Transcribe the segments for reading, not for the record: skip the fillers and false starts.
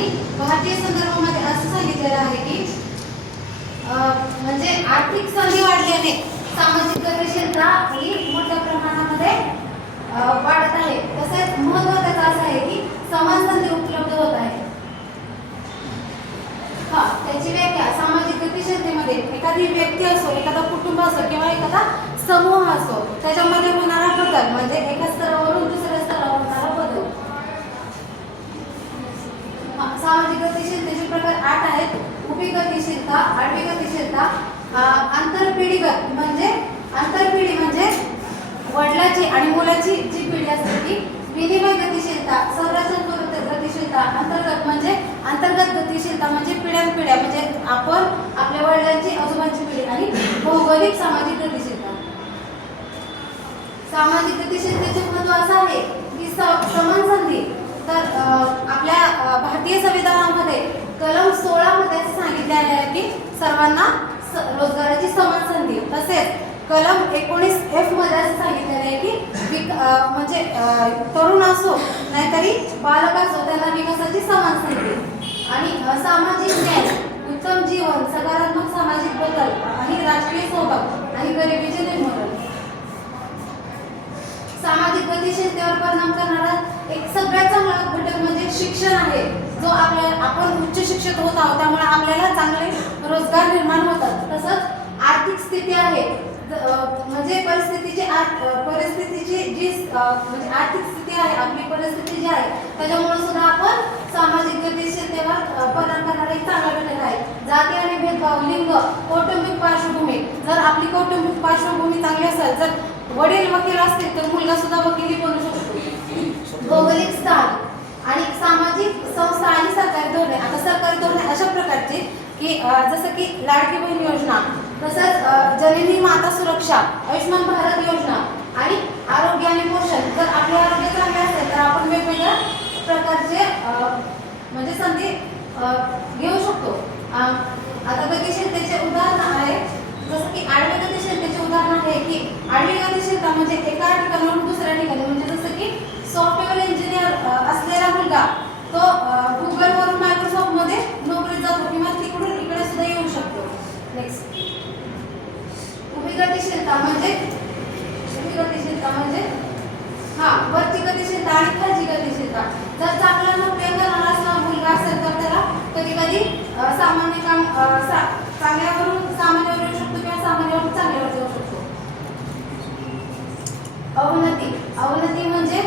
आणि भारतीय संदर्भामध्ये असं सांगितलेलं आहे की म्हणजे आर्थिक संधी वाढल्याने सामाजिक गतिशीलता ही मोठ्या प्रमाणामध्ये वाढत आहे. तसेच महत्त्वाचं असं आहे की समान संधी उपलब्ध होत आहे. त्याची व्याख्या सामाजिक गतिशीलतेमध्ये एखादी व्यक्ती असो, एखादा कुटुंब असो किंवा एखादा समूह असो, त्याच्यामध्ये होणारा बदल म्हणजे एका स्तरावरून दुसऱ्या स्तरावर होणारा बदल. सामाजिक गतिशीलतेचे प्रकार 8 आहेत. उभी गतिशीलता, आडवी गतिशीलता, आंतरपिढीगत म्हणजे वडिलाची आणि मुलाची जी पिढी असते ती, विनिमय गतिशीलता, संरचन गतिशीलता, अंतर्गत गतिशीलता म्हणजे पिढ्यानपिढ्या म्हणजे आपण आपल्या वडिलांची आजोबांची पिढी, आणि भौगोलिक सामाजिक गतिशीलता. सामाजिक गतिशीलतेचे महत्त्व असं आहे की समान संधी. तर आपल्या भारतीय संविधानामध्ये कलम 16 मध्ये असं सांगितले आहे की सर्वांना रोजगाराची समान संधी. तसेच कलम 19F मध्ये असं सांगितलेलं आहे की म्हणजे तरुण असो नाहीतरी बालक असो त्यांना विकासाची समान संधी. आणि सामाजिक न्याय, उत्तम जीवन, सकारात्मक सामाजिक बदल आणि राष्ट्रीय सहभाग आणि गरिबीचे निर्मूलन. सामाजिक गतिशीलतेवर परिणाम करणारा एक सगळ्यात चांगला घटक म्हणजे शिक्षण आहे. जो आपण उच्च शिक्षित होत आहोत त्यामुळे आपल्याला चांगले रोजगार निर्माण होतात. तसंच आर्थिक स्थिती आहे म्हणजे परिस्थितीची जी म्हणजे आर्थिक स्थिती आहे, आपली परिस्थिती जी आहे त्याच्यामुळे सुद्धा आपण सामाजिक गतिशीलतेवर परिणाम करणारा एक चांगला घटक आहे. जाती आणि भेदभाव, लिंग, कौटुंबिक पार्श्वभूमी. जर आपली कौटुंबिक पार्श्वभूमी चांगली असेल, जर वडील वकील असतील तर मुलगा सुद्धा वकिली बनू शकतो. भौगोलिक स्थान आणि सामाजिक संस्था आणि सरकारी धोरणे. आता सरकारी धोरणे अशा प्रकारची की जसं की लाडकी बहीण योजना, तसंच जननी माता सुरक्षा, आयुष्मान भारत योजना आणि आरोग्य आणि पोषण. जर आपले आरोग्य चांगले असेल तर आपण वेगवेगळ्या प्रकारचे म्हणजे संधी घेऊ शकतो. आता गतिशीलतेचे उदाहरण आहे जसं की आडवी गतिशीलतेचे उदाहरण आहे की आडवी गतिशीलता म्हणजे एका ठिकाणाहून दुसऱ्या ठिकाणी, म्हणजे जसं की सॉफ्टवेअर इंजिनियर असलेला मुलगा तो गुगलवरून मायक्रोसॉफ्टमध्ये नोकरी जातो किंवा तिकडून इकडे सुद्धा येऊ शकतो. नेक्स्ट, उभी गतिशीलता म्हणजे वरची गतिशीलता आणि खालची गतिशीलता. जर चांगला नोकरी करणारा असला मुलगा असेल तर त्याला कधी कधी सामान्य काम चांगल्यावरून सामान्यावर येऊ शकतो किंवा सामान्यावरून चांगल्यावर जाऊ शकतो. अवनती म्हणजे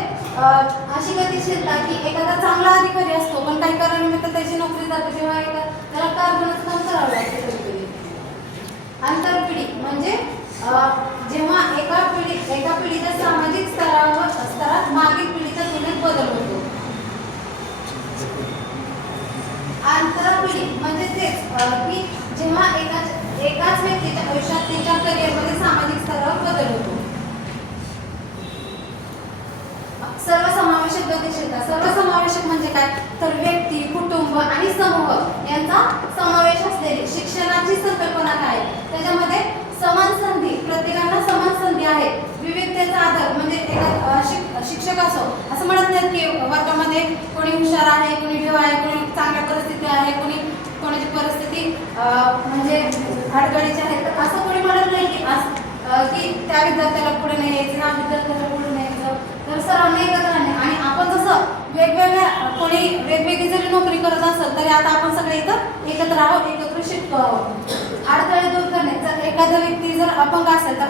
अशी गतिशीलता की एखादा चांगला अधिकारी असतो पण काही कारणानिमित्त त्याची नोकरी जाते किंवा त्याला कारखान्याचं काम करावं लागतं कधी. आंतरपिढी म्हणजे जेव्हा एका पिढीच्या सामाजिक स्तरात मागील पिढीच्या तुलनेत बदल होतो. आंतरपिढी म्हणजे तेच की जेव्हा एकाच व्यक्तीच्या आयुष्यात तिच्या करिअरमध्ये सामाजिक स्तरावर बदल होतो. सर्वसमावेशक गतिशीलता. सर्वसमावेशक म्हणजे काय तर व्यक्ती, कुटुंब आणि समूह यांचा समावेश असलेली शिक्षणाची संकल्पना काय. त्याच्यामध्ये समान संधी, प्रत्येकाला समान संधी आहे. विविधतेचा आधार म्हणजे शिक्षक असो असं म्हणत नाहीत की वर्गामध्ये कोणी हुशार आहे, कोणी ढेवा आहे, कोणी चांगल्या परिस्थिती आहे, कोणाची परिस्थिती म्हणजे अडचणीची आहे, असं कोणी म्हणत नाही की त्या विद्यार्थ्याला पुढे नाही यायचं, त्या विद्यार्थ्याला पुढे नाही यायचं. तर सर्वांना एकत्र आणणे. आणि आपण जसं कोणी वेगवेगळी जरी नोकरी करत असेल तरी आता आपण सगळे इथं एकत्र आहोत, एकत्र शिकतो आहोत. अडथळे दूर करणे. जर एखादा व्यक्ती जर अपंग असेल तर